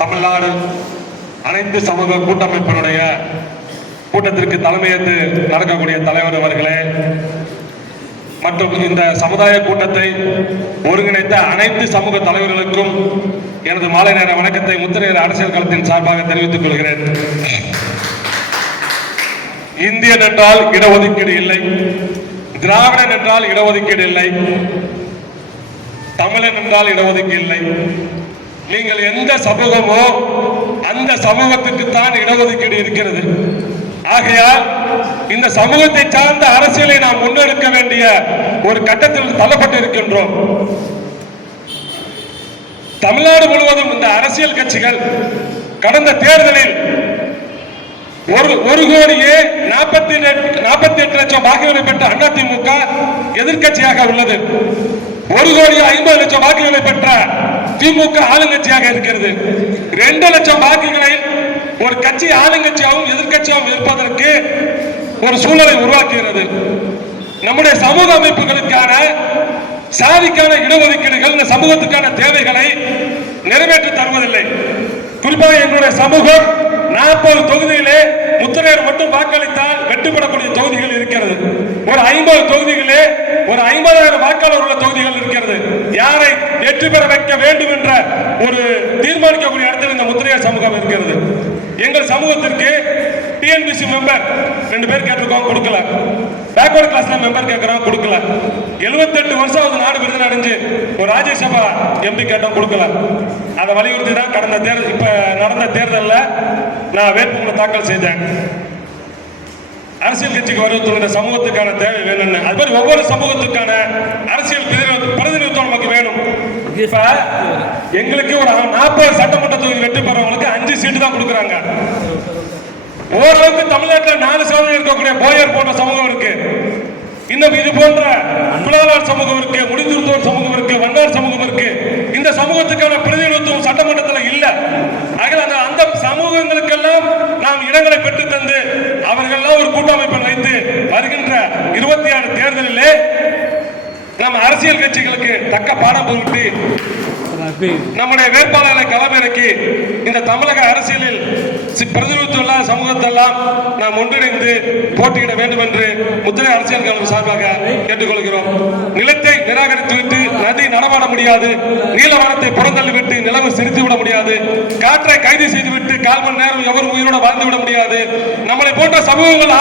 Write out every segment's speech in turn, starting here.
தமிழ்நாடு அனைத்து சமூக கூட்டமைப்பினுடைய கூட்டத்திற்கு தலைமையேற்று நடக்கக்கூடிய தலைவர் அவர்களே மற்றும் இந்த சமுதாய கூட்டத்தை ஒருங்கிணைத்த அனைத்து சமூக தலைவர்களுக்கும் எனது மாலை நேர வணக்கத்தை முத்திரையர் அரசியல் களத்தின் சார்பாக தெரிவித்துக் கொள்கிறேன். இந்தியன் என்றால் இடஒதுக்கீடு இல்லை, திராவிடன் என்றால் இடஒதுக்கீடு இல்லை, தமிழன் என்றால் இடஒதுக்கீடு இல்லை. நீங்கள் எந்த சமூகமோ அந்த சமூகத்துக்குத்தான் இடஒதுக்கீடு இருக்கிறது. ஆகையால் இந்த சமூகத்தை சார்ந்த அரசியலை நாம் முன்னெடுக்க வேண்டிய ஒரு கட்டத்தில் தள்ளப்பட்டு இருக்கின்றோம். தமிழ்நாடு முழுவதும் இந்த அரசியல் கட்சிகள் கடந்த தேர்தலில் 1,48,00,000 வாக்குகளை பெற்ற அதிமுக எதிர்கட்சியாக உள்ளது. 1,50,00,000 வாக்குகளை பெற்ற திமுக ஆளுங்கட்சியாக இருக்கிறது. 2 லட்சம் வாக்குகளை ஒரு கட்சி ஆளுங்கட்சியாகவும் எதிர்கட்சியாகவும் இருப்பதற்கு ஒரு சூழலை உருவாக்குகிறது. நம்முடைய சமூக அமைப்புகளுக்கான சாதிக்கான இடஒதுக்கீடுகள் இந்த சமூகத்துக்கான தேவைகளை நிறைவேற்றி தருவதில்லை. குறிப்பாக எங்களுடைய சமூகம் 40 தொகுதியிலே முத்திரையர் மட்டும் வாக்களித்தால் வெட்டுப்படக்கூடிய தொகுதிகள் இருக்கிறது. ஒரு 50 தொகுதிகளே ஒரு 50,000 வாக்காளர் உள்ள தொகுதிகள் இருக்கிறது. யாரை வெற்றி பெற வைக்க வேண்டும் என்ற ஒரு தீர்மானிக்கக்கூடிய இடத்தில் இந்த முத்திரையர் சமூகம் இருக்கிறது. எங்கள் சமூகத்திற்கு டிஎன்பிசி மெம்பர் 2 பேர் கேட்டிருக்கோம், கொடுக்கல. பேக்வர்ட் கிளாஸ்ல மெம்பர் கேட்கிறோம், கொடுக்கல. 78 வருஷம் நாடு விருது அடைஞ்சு ஒரு ராஜ்யசபா எம்பி கேட்டோம், கொடுக்கல. அதை வலியுறுத்தி தான் கடந்த தேர்தல் இப்ப நடந்த தேர்தலில் நான் வேட்புமனு தாக்கல் செய்தேன். அரசியல் கட்சிக்கு வருவதற்கு சமூகத்துக்கான தேவை வேணும்னு. அது மாதிரி ஒவ்வொரு சமூகத்துக்கான அரசியல் பிரதிநிதித்துவம் நமக்கு வேணும். இப்ப எங்களுக்கு ஒரு 40 சட்டமன்ற தொகுதி வெற்றி பெறவங்களுக்கு 5 சீட்டு தான் கொடுக்குறாங்க. ஓரளவுக்கு தமிழ்நாட்டில் 4% இருக்கக்கூடிய போயர் போன்ற சமூகம் இருக்கு. இன்னும் இது போன்ற குலாலார் சமூகம் இருக்கு, முடிந்துருத்தோர் சமூகம் இருக்கு, வண்ணார் சமூகம் இருக்கு. இந்த சமூகத்துக்கான பிரதிநிதித்துவம் சட்டமன்றத்தில் இல்ல. அந்த சமூகங்களுக்கெல்லாம் நாம் இடங்களை பெற்று தந்து அவர்களெல்லாம் ஒரு கூட்டமைப்பை வைத்து வருகின்ற 26 தேர்தலிலே நம் அரசியல் கட்சிகளுக்கு தக்க பாடம் புகட்டி நம்முடைய வேட்பாளர்களை களமிறக்கி இந்த தமிழக அரசியலில் பிரதிநிதித்துவ சமூகத்தெல்லாம் நாம் ஒன்றிணைந்து போட்டியிட வேண்டும் என்று முத்திரை அரசியல் கழகம் சார்பாக கேட்டுக்கொள்கிறோம். நிலத்தை நிராகரித்துவிட்டு நதி நடமாட முடியாது, நீலவனத்தை புறந்தள்ளிவிட்டு நிலவு சிரித்து விட முடியாது, காற்றை கைது செய்துவிட்டு 1/4 மணி நேரம் எவரும் உயிரோடு வாழ்ந்து விட முடியாது. நம்மளை போன்ற சமூகங்கள்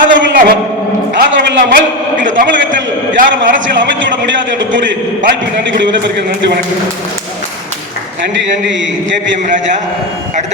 ஆதரவில்லாமல் இந்த தமிழகத்தில் யாரும் அரசியல் அமைத்துவிட முடியாது என்று கூறி வாய்ப்புக்கு நன்றி கூறி விடைபெறுகிறேன். நன்றி, வணக்கம். நன்றி KPM ராஜா. அடுத்த